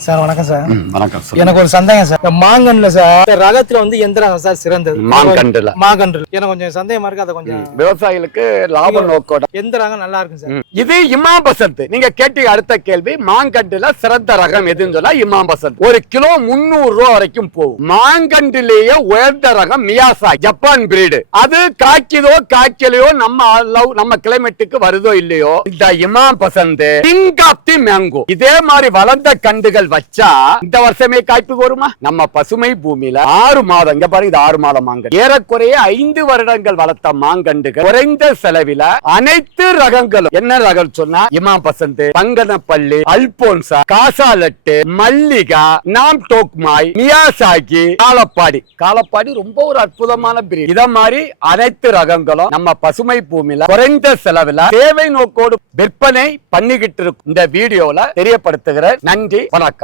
Sir வணக்கம் sir. வணக்கம். எனக்கு ஒரு சந்தேகம் சார். மாங்கன்ல சார் ரகத்துல வந்து எந்த ரகம் சார் சிறந்தது? மாங்கன்றுல. மாங்கன்று எனக்கு கொஞ்சம் சந்தேகமா இருக்கு அதை கொஞ்சம் விவசாயிகளுக்கு லாப நோக்கோட. எந்த ரகம் நல்லா இருக்கும் சார். இது இமாம் பசந்த். நீங்க கேட்ட அடுத்த கேள்வி மாங்கண்டுல சிறந்த ரகம் எதுன்னு சொன்னா இமாம் பசந்த். ஒரு கிலோ முன்னூறு ரூபா வரைக்கும் போகும். மாங்கண்டிலேயே உயர்ந்த ரகம் மியாசா ஜப்பான் பிரீடு. அது காய்க்குதோ காய்க்கலையோ நம்ம அளவு- நம்ம கிளைமேட்டுக்கு வருதோ இல்லையோ இந்த Imam Pasand king of the mango. இதே மாதிரி வளர்ந்த கண்டுகள் வச்சா இந்த வருஷமே காய்ப்பு வருமா நம்ம பசுமை பூமியில ஆறு மாதம் இங்க பாருங்க இது ஆறு மாதம் மாங்கன்று. ஏறக்குறைய ஐந்து வருடங்கள் வளர்த்த மாங்கண்டுகள் குறைந்த செலவில அனைத்து ரகங்களும். என்ன ரகம் சொன்னா இமாம் பசந்த் பங்கனப்பள்ளி அல்போன்சா காசாலட்டு மல்லிகா நாம் டோக்மாய் மியாசாகி காலப்பாடி. காலப்பாடி ரொம்ப ஒரு அற்புதமான பிரீட் இத மாதிரி அனைத்து ரகங்களும் நம்ம பசுமை பூமியில குறைந்த செலவுல தேவை நோக்கோடு விற்பனை பண்ணிக்கிட்டு இருக்கும். இந்த வீடியோல தெரியப்படுத்துகிற நன்றி வணக்கம்.